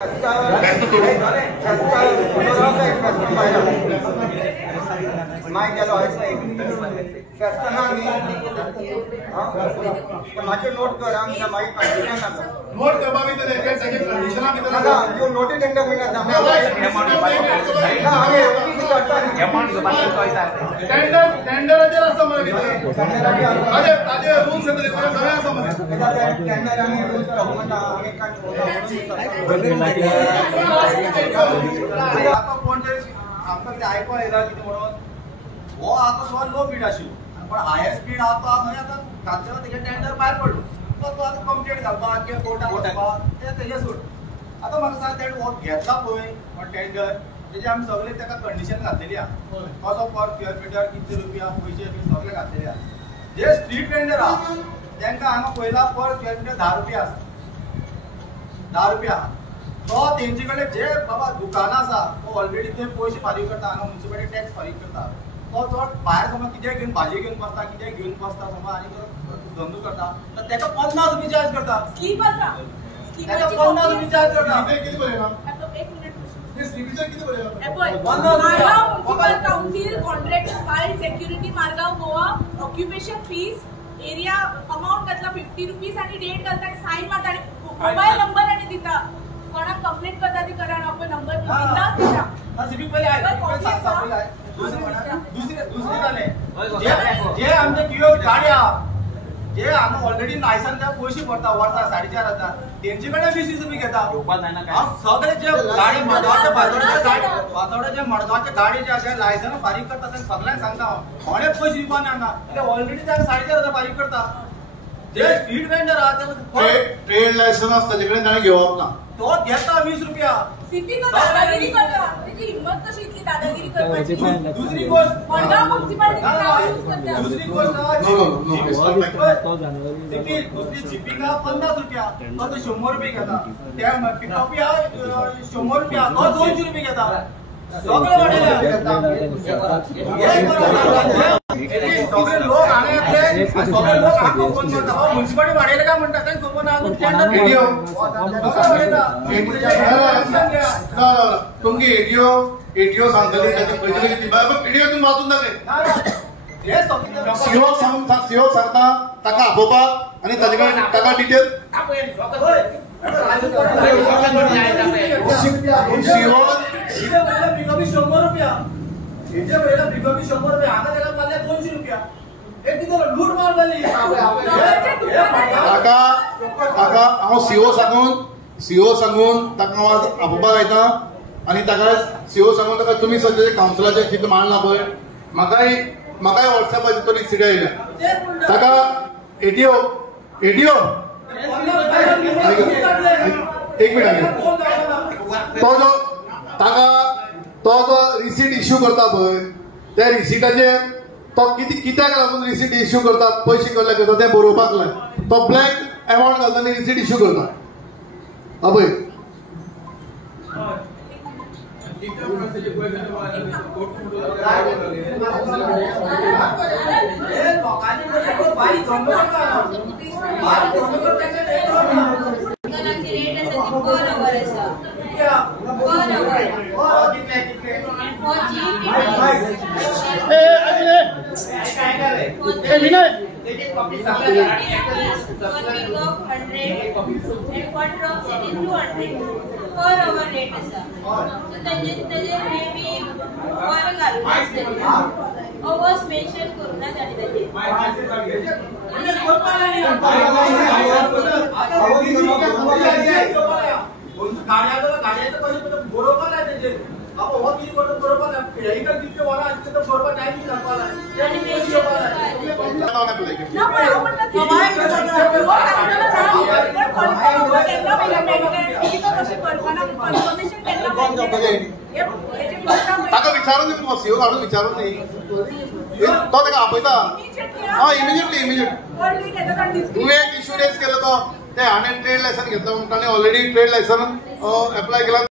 माझे नोट कर note notice आमकां ते आयकूंक येता कितें म्हणून हो आतां सो लो बीड आशिल्लो पण हायस्ट बीड आहा तो खंय आतां खात्यान तेगे टेंडर भायर पडलो तो आतां कंप्लेंट घालपाक किंवा कोर्टाक वचपाक तेजे सोड आतां म्हाका सांग तेणें हो घेतला पळय टेंडर तेजे आमी सगळे तेका कंडिशन घातलेली आहा कसो पर स्क्वेअर मिटर कितले रुपया पयशे बी सगळे घातलेले आहा जे स्ट्रीट टेंडर आहा तांकां हांगा पयला पर स्क्वेअर मिटर 10 रुपया आसा 10 रुपया आहा तो तेंचे कडेन जे बाबा दुकान आसा तो ऑलरेडी ते पयशे फारीक करता हांगा म्युनिसिपालिटी टॅक्स फारीक करता तो चड भायर समज कितें घेवन भाजी घेवन बसता कितें घेवन बसता समज आनी धंदो करता तर तेका 50 रुपया चार्ज करता स्लीप आसा तेका 50 रुपया चार्ज करता किती बरेला एक मिनिट हे स्लीपीचे किती बरेला 50 रुपया municipal council contract file security Margao Goa occupation fees area amount घातला 50 रुपीज आणि डेट घालता आणि साइन मारता आणि मोबाईल नंबर आणि दिता कोणाक कंप्लेंट करता ती करा आपण नंबर दिला दिला सीबी पहिले आहे दुसरी जाले जे आमचे किओस्क गाडी आहा जे आम्ही ऑलरेडी लायसन्स त्या पैसे भरता वर्सा 4500 त्यांचे कडे 20 रुपये घेता सगळे जे गाडी मडगावचे बाजोडे जे मडगावचे गाडी जे आसा लायसन्स फारीक करता ते सगळ्यांना सांगता कोणे पैसे दिवपा ना ते ऑलरेडी त्या 4500 फारीक करता जे स्पीड वेंडर आहा ते ट्रेड लायसन्स असता तिकडे ताणे घेवप ना तो घेता 20 रुपया सीपी तो दादागिरी करता त्याची हिम्मत कशी इतकी दादागिरी करपाची दुसरी गोष्ट मडगाव म्युनिसिपालिटी नाव यूज करते दुसरी गोष्ट दुसरी जीपी का 50 रुपया तो 100 रुपये घेता त्या पिकअप या 100 रुपया तो 200 रुपये घेता सगळे वाढले सगळे लोक आले सगळे लोक आको फोन करता म्युनिसिपालिटी वाढेल का म्हणतात ते कोण अजून टेंडर व्हिडिओ तुमगे एटीओ सांगतले त्याचे पयले किती बाबा व्हिडिओ तुम्ही वाचून दाखय सीओ सांगता ताका आपोवपाक आणि ताजे कडेन ताका डिटेल सीओ पिकअप 100 रुपया हेजे पहिला पिकअप 100 रुपया आता त्याला पाले 200 रुपया एक किती लूट मार झाली ताका हांव सीओ सांगून ताका आपोवपाक येता आणि ताका सीओ सांगून ताका तुमी सद्या कावन्सिलाचे कितें मांडला पळय म्हाकाय व्हॉट्सएपाचेर तो रिसीट आयला ताका एटीओ एक मिनिट तो जो रिसीट इश्यू करता पळय त्या रिसीटाचेर तो कित्याक लागून रिसीट इश्यू करता पयशे कडले करता ते बरोवपाक लाय तो ब्लॅक अमाउंट घालता आनी रिसीट इश्यू करता पळय मेन्शन करू ना ताका विचारून दी सीओ काढून विचारून दी तो ताका आपयता हा इमिजिएटली तुवें एक इश्यू रेज केलो तो ते हाणें ट्रेड लायसन घेतला म्हणटा आनी ऑलरेडी ट्रेड लायसन अप्लाय केला